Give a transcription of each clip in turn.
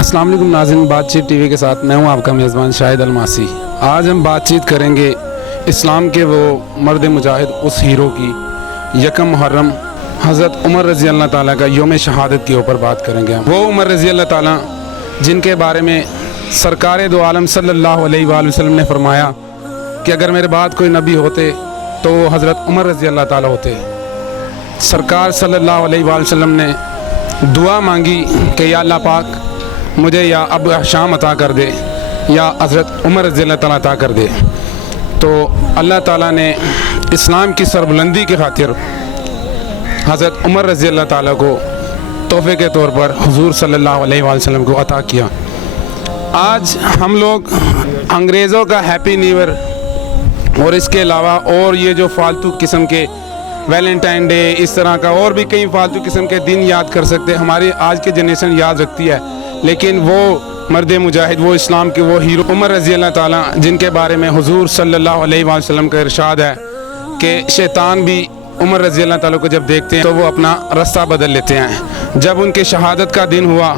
अस्सलाम वालेकुम नाज़रीन, बातचीत टीवी के साथ मैं हूं आपका मेज़बान शाहिद अलमासी। आज हम बातचीत करेंगे इस्लाम के वो मर्द मुजाहिद, उस हीरो की यकम मुहर्रम हज़रत उमर रज़ी अल्लाह ताला का यौम शहादत के ऊपर बात करेंगे। वो उमर रज़ी अल्लाह ताला जिनके बारे में सरकार दो आलम सल्लल्लाहु अलैहि वसल्लम ने फरमाया कि अगर मेरे बाद कोई नबी होते तो वो हज़रत उमर रज़ी अल्लाह ताला होते। सरकार सल्लल्लाहु अलैहि वसल्लम ने दुआ मांगी कि या अल्लाह पाक मुझे या अब शाम अता कर दे या हज़रत उमर रज़ी अल्लाह ताला अता कर दे। तो अल्लाह ताला ने इस्लाम की सरबुलंदी की खातिर हज़रत उमर रज़ी अल्लाह ताला को तोहफ़े के तौर पर हुज़ूर सल्लल्लाहु अलैहि वसल्लम को अता किया। आज हम लोग अंग्रेज़ों का हैप्पी न्यू ईयर और इसके अलावा और ये जो फालतू किस्म के वैलेंटाइन डे, इस तरह का और भी कई फालतू किस्म के दिन याद कर सकते हैं। हमारी आज की जनरेशन याद रखती है, लेकिन वो मर्द मुजाहिद, वो इस्लाम के वो हीरो उमर रज़ी अल्लाह ताला जिनके बारे में हुज़ूर सल्लल्लाहु अलैहि वसल्लम का इरशाद है कि शैतान भी उमर रज़ी अल्लाह ताला को जब देखते हैं तो वो अपना रास्ता बदल लेते हैं। जब उनके शहादत का दिन हुआ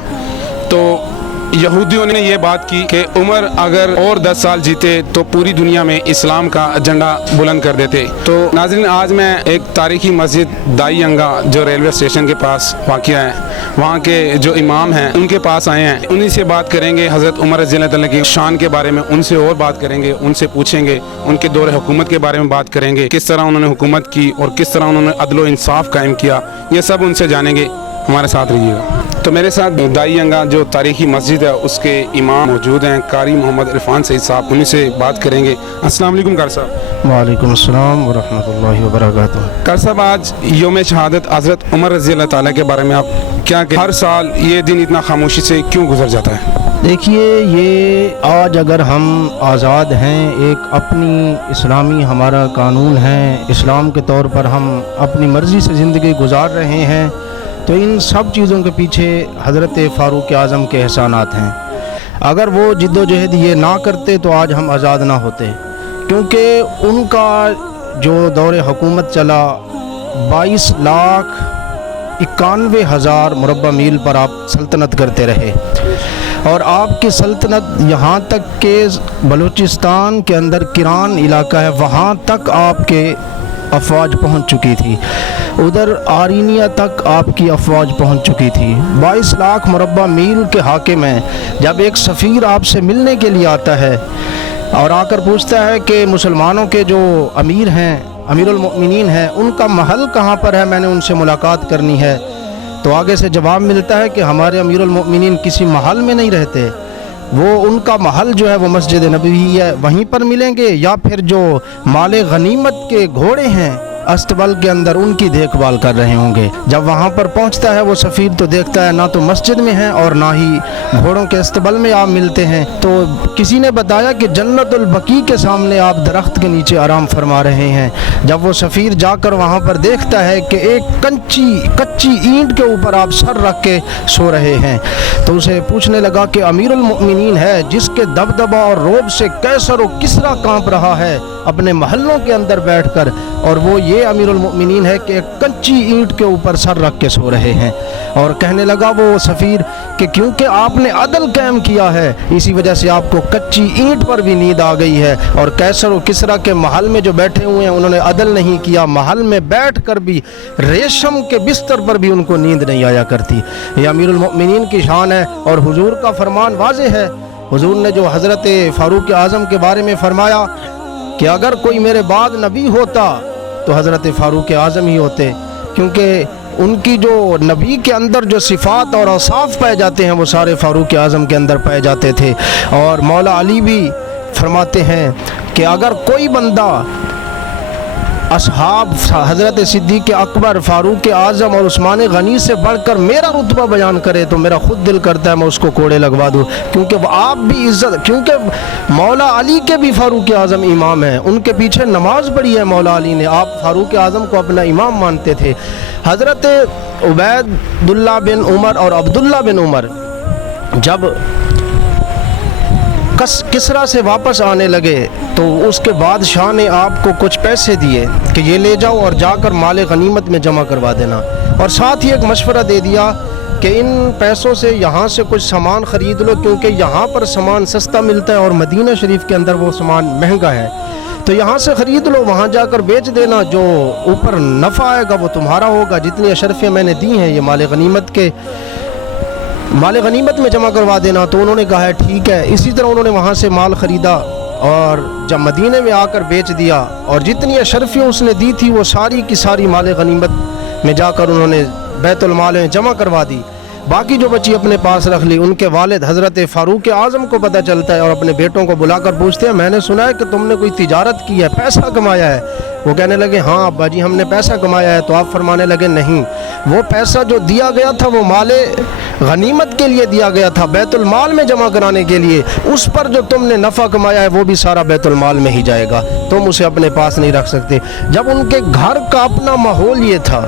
तो यहूदियों ने ये बात की कि उमर अगर और 10 साल जीते तो पूरी दुनिया में इस्लाम का झंडा बुलंद कर देते। तो नाज़रीन, आज मैं एक तारीखी मस्जिद दाई अंगा जो रेलवे स्टेशन के पास वाक़िया है, वहाँ के जो इमाम हैं उनके पास आए हैं। उन्हीं से बात करेंगे हज़रत उमर रज़ी अल्लाह ताला की शान के बारे में, उनसे और बात करेंगे, उनसे पूछेंगे उनके दौर हुकूमत के बारे में बात करेंगे, किस तरह उन्होंने हुकूमत की और किस तरह उन्होंने अदल व इंसाफ कायम किया। ये सब उनसे जानेंगे, हमारे साथ रहिएगा। तो मेरे साथ दाई अंगा जो तारीखी मस्जिद है उसके इमाम मौजूद हैं, कारी मोहम्मद इरफान सईद साहब, उन्हीं से बात करेंगे। अस्सलाम वालेकुम कार साहब। वालेकुम अस्सलाम व रहमतुल्लाहि व बरकातुहू। कार साहब, आज यौम शहादत हज़रत उमर रज़ी अल्लाह ताला के बारे में आप क्या कहें? हर साल ये दिन इतना खामोशी से क्यों गुजर जाता है? देखिए, ये आज अगर हम आज़ाद हैं, एक अपनी इस्लामी हमारा कानून है, इस्लाम के तौर पर हम अपनी मर्ज़ी से ज़िंदगी गुजार रहे हैं, तो इन सब चीज़ों के पीछे हज़रत फ़ारूक आज़म के एहसानात हैं। अगर वो जिद्दोजहद ये ना करते तो आज हम आज़ाद ना होते, क्योंकि उनका जो दौर हुकूमत चला 22,91,000 मुरब्बा मील पर आप सल्तनत करते रहे और आपकी सल्तनत यहाँ तक के बलूचिस्तान के अंदर किरान इलाका है, वहाँ तक आपके अफवाज पहुँच चुकी थी, उधर आरीनिया तक आपकी अफवाज पहुँच चुकी थी। 22 लाख मुरब्बा मील के हाकिम हैं। जब एक सफ़ीर आपसे मिलने के लिए आता है और आकर पूछता है कि मुसलमानों के जो अमीर हैं, अमीरुल मोमिनीन हैं, उनका महल कहाँ पर है, मैंने उनसे मुलाकात करनी है, तो आगे से जवाब मिलता है कि हमारे अमीरुल मोमिनीन किसी महल में नहीं रहते, वो उनका महल जो है वो मस्जिद नबवी है, वहीं पर मिलेंगे, या फिर जो माले गनीमत के घोड़े हैं अस्तबल के अंदर उनकी देखभाल कर रहे होंगे। जब वहाँ पर पहुँचता है वो सफ़ीर तो देखता है ना तो मस्जिद में है और ना ही घोड़ों के अस्तबल में आप मिलते हैं। तो किसी ने बताया कि जन्नतुल बकी के सामने आप दरख्त के नीचे आराम फरमा रहे हैं। जब वो सफ़ीर जाकर वहाँ पर देखता है कि एक कच्ची ईंट के ऊपर आप सर रख के सो रहे हैं, तो उसे पूछने लगा कि अमीरुल मोमिनीन है जिसके दबदबा और रोब से कैसर व किसरा कांप रहा है अपने महलों के अंदर बैठकर, और वो ये अमीरुल मोमिनीन है कि एक कच्ची ईंट के ऊपर सर रख के सो रहे हैं। और कहने लगा वो सफ़ीर कि क्योंकि आपने अदल कायम किया है, इसी वजह से आपको कच्ची ईंट पर भी नींद आ गई है, और कैसर व किसरा के महल में जो बैठे हुए हैं उन्होंने अदल नहीं किया, महल में बैठ कर भी रेशम के बिस्तर पर भी उनको नींद नहीं आया करती। ये अमीरुल मोमिनीन की शान है और हुजूर का फरमान वाज़ेह है। हुजूर ने जो हज़रत फ़ारूक आज़म के बारे में फरमाया कि अगर कोई मेरे बाद नबी होता तो हज़रत फ़ारूक आज़म ही होते, क्योंकि उनकी जो नबी के अंदर जो सिफ़ात और औसाफ़ पाए जाते हैं वो सारे फ़ारूक आज़म के अंदर पाए जाते थे। और मौला अली भी फरमाते हैं कि अगर कोई बंदा असहाब हज़रत सिद्दीक़ अकबर, फ़ारूक आज़म और उस्मान गनी से बढ़कर मेरा रुतबा बयान करे तो मेरा ख़ुद दिल करता है मैं उसको कोड़े लगवा दूँ, क्योंकि वो आप भी इज़्ज़त, क्योंकि मौला अली के भी फ़ारूक आज़म इमाम हैं, उनके पीछे नमाज पढ़ी है मौला अली ने, आप फ़ारूक आज़म को अपना इमाम मानते थे। हज़रत उबैदुल्लाह बिन उमर और अब्दुल्ला बिन उमर जब किसरा से वापस आने लगे तो उसके बादशाह ने आपको कुछ पैसे दिए कि ये ले जाओ और जाकर माल गनीमत में जमा करवा देना, और साथ ही एक मशवरा दे दिया کہ ان پیسوں سے یہاں سے کچھ سامان خرید لو، کیونکہ یہاں پر سامان سستا ملتا ہے اور مدینہ شریف کے اندر وہ سامان مہنگا ہے، تو یہاں سے خرید لو، وہاں جا کر بیچ دینا، جو اوپر نفع آئے گا وہ تمہارا ہوگا، جتنی اشرفیاں میں نے دی ہیں یہ مال غنیمت میں جمع کروا دینا۔ تو انہوں نے کہا ہے ٹھیک ہے۔ اسی طرح انہوں نے وہاں سے مال خریدا اور جب مدینے میں آ کر بیچ دیا، اور جتنی اشرفیاں اس نے دی تھی وہ ساری کی ساری مال غنیمت میں جا کر انہوں نے بیت المال میں جمع کروا دی، باقی جو بچی اپنے پاس رکھ لی۔ ان کے والد حضرت فاروق اعظم کو پتہ چلتا ہے اور اپنے بیٹوں کو بلا کر پوچھتے ہیں میں نے سنا ہے کہ تم نے کوئی تجارت کی ہے، پیسہ کمایا ہے؟ وہ کہنے لگے ہاں ابا جی ہم نے پیسہ کمایا ہے۔ تو آپ فرمانے لگے نہیں، وہ پیسہ جو دیا گیا تھا وہ مال غنیمت کے لیے دیا گیا تھا، بیت المال میں جمع کرانے کے لیے، اس پر جو تم نے نفع کمایا ہے وہ بھی سارا بیت المال میں ہی جائے گا، تم اسے اپنے پاس نہیں رکھ سکتے۔ جب ان کے گھر کا اپنا ماحول یہ تھا،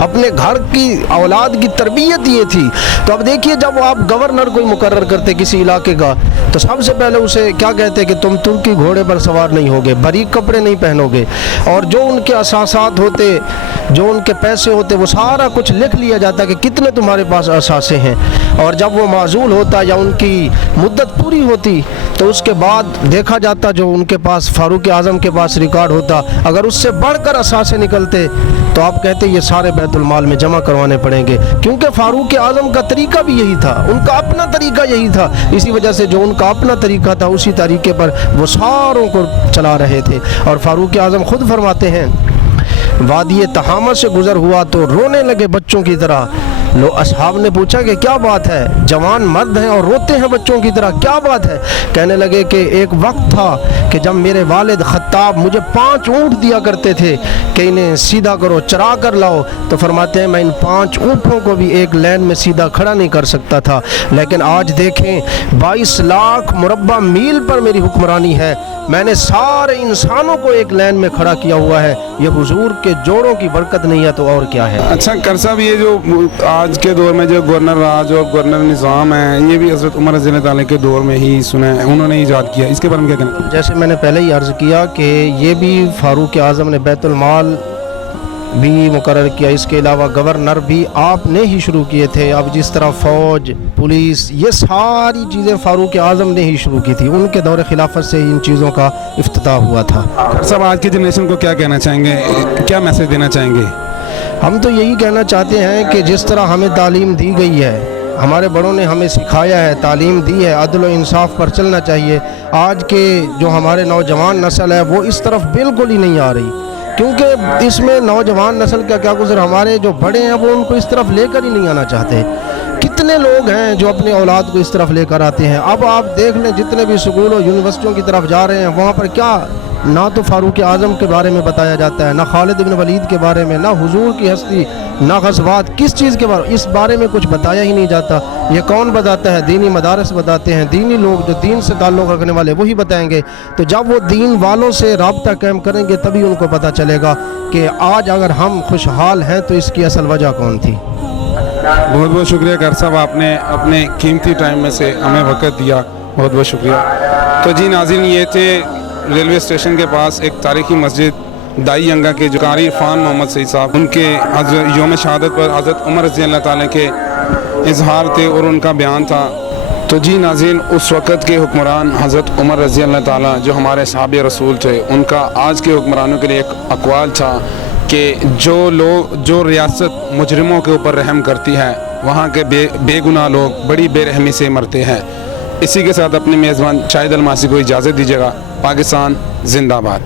اپنے گھر کی اولاد کی تربیت یہ تھی، تو اب دیکھیے جب آپ گورنر کوئی مقرر کرتے کسی علاقے کا تو سب سے پہلے اسے کیا کہتے کہ تم ترکی گھوڑے پر سوار نہیں ہوگے، باریک کپڑے نہیں پہنو گے، اور جو ان کے اثاثات ہوتے، جو ان کے پیسے ہوتے، وہ سارا کچھ لکھ لیا جاتا کہ کتنے تمہارے پاس اثاثے ہیں، اور جب وہ معزول ہوتا یا ان کی مدت پوری ہوتی تو اس کے بعد دیکھا جاتا جو ان کے پاس فاروق اعظم کے پاس ریکارڈ ہوتا، اگر اس سے بڑھ کر اثاثے نکلتے تو آپ کہتے یہ سارے بیت المال میں جمع کروانے پڑیں گے، کیونکہ فاروق اعظم کا طریقہ بھی یہی تھا، ان کا اپنا طریقہ یہی تھا، اسی وجہ سے جو ان کا اپنا طریقہ تھا اسی طریقے پر وہ ساروں کو چلا رہے تھے۔ اور فاروق اعظم خود فرماتے ہیں وادی تہامہ سے گزر ہوا تو رونے لگے بچوں کی طرح۔ اصحاب نے پوچھا کہ کیا بات ہے، جوان مرد ہیں اور روتے ہیں بچوں کی طرح، کیا بات ہے؟ کہنے لگے کہ ایک وقت تھا کہ جب میرے والد خطاب مجھے 5 اونٹ دیا کرتے تھے کہ انہیں سیدھا کرو، چرا کر لاؤ، تو فرماتے ہیں میں ان 5 اونٹوں کو بھی ایک لین میں سیدھا کھڑا نہیں کر سکتا تھا، لیکن آج دیکھیں 22 لاکھ مربع میل پر میری حکمرانی ہے، میں نے سارے انسانوں کو ایک لین میں کھڑا کیا ہوا ہے، یہ حضور کے جوڑوں کی برکت نہیں ہے تو اور کیا ہے۔ اچھا کر صاحب، یہ جو آج کے دور میں جو گورنر راج اور گورنر نظام ہے یہ بھی حضرت عمر رضی اللہ تعالیٰ کے دور میں ہی سنا ہے، انہوں نے ایجاد کیا، اس کے بارے میں کیا کہنا؟ جیسے میں نے پہلے ہی عرض کیا کہ یہ بھی فاروق اعظم نے بیت المال بھی مقرر کیا، اس کے علاوہ گورنر بھی آپ نے ہی شروع کیے تھے، اب جس طرح فوج، پولیس، یہ ساری چیزیں فاروق اعظم نے ہی شروع کی تھی، ان کے دور خلافت سے ان چیزوں کا افتتاح ہوا تھا۔ صاحب آج کی جنریشن کو کیا کہنا چاہیں گے، کیا میسج دینا چاہیں گے؟ ہم تو یہی کہنا چاہتے ہیں کہ جس طرح ہمیں تعلیم دی گئی ہے، ہمارے بڑوں نے ہمیں سکھایا ہے، تعلیم دی ہے، عدل و انصاف پر چلنا چاہیے۔ آج کے جو ہمارے نوجوان نسل ہے وہ اس طرف بالکل ہی نہیں آ رہی، کیونکہ اس میں نوجوان نسل کا کیا گزر، ہمارے جو بڑے ہیں وہ ان کو اس طرف لے کر ہی نہیں آنا چاہتے۔ کتنے لوگ ہیں جو اپنے اولاد کو اس طرف لے کر آتے ہیں، اب آپ دیکھ لیں جتنے بھی اسکول اور یونیورسٹیوں کی طرف جا رہے ہیں وہاں پر کیا نہ تو فاروق اعظم کے بارے میں بتایا جاتا ہے، نہ خالد بن ولید کے بارے میں، نہ حضور کی ہستی، نہ غزوات، کس چیز کے بارے اس بارے میں کچھ بتایا ہی نہیں جاتا۔ یہ کون بتاتا ہے؟ دینی مدارس بتاتے ہیں، دینی لوگ جو دین سے تعلق رکھنے والے وہی بتائیں گے۔ تو جب وہ دین والوں سے رابطہ قائم کریں گے تبھی ان کو پتہ چلے گا کہ آج اگر ہم خوشحال ہیں تو اس کی اصل وجہ کون تھی۔ بہت بہت شکریہ کر صاحب، آپ نے اپنے قیمتی ٹائم میں سے ہمیں وقت دیا، بہت بہت شکریہ۔ تو جی ناظرین، یہ تھے ریلوے اسٹیشن کے پاس ایک تاریخی مسجد دائی انگا کے جو قاری عرفان محمد سعید صاحب، ان کے یوم شہادت پر حضرت عمر رضی اللہ تعالیٰ کے اظہار تھے اور ان کا بیان تھا۔ تو جی ناظرین، اس وقت کے حکمران حضرت عمر رضی اللہ تعالیٰ جو ہمارے صحابہ رسول تھے، ان کا آج کے حکمرانوں کے لیے ایک اقوال تھا کہ جو ریاست مجرموں کے اوپر رحم کرتی ہے وہاں کے بے گناہ لوگ بڑی بے رحمی سے مرتے ہیں۔ اسی کے ساتھ اپنے میزبان شاہد الماسی کو اجازت دیجیے گا۔ پاکستان زندہ باد۔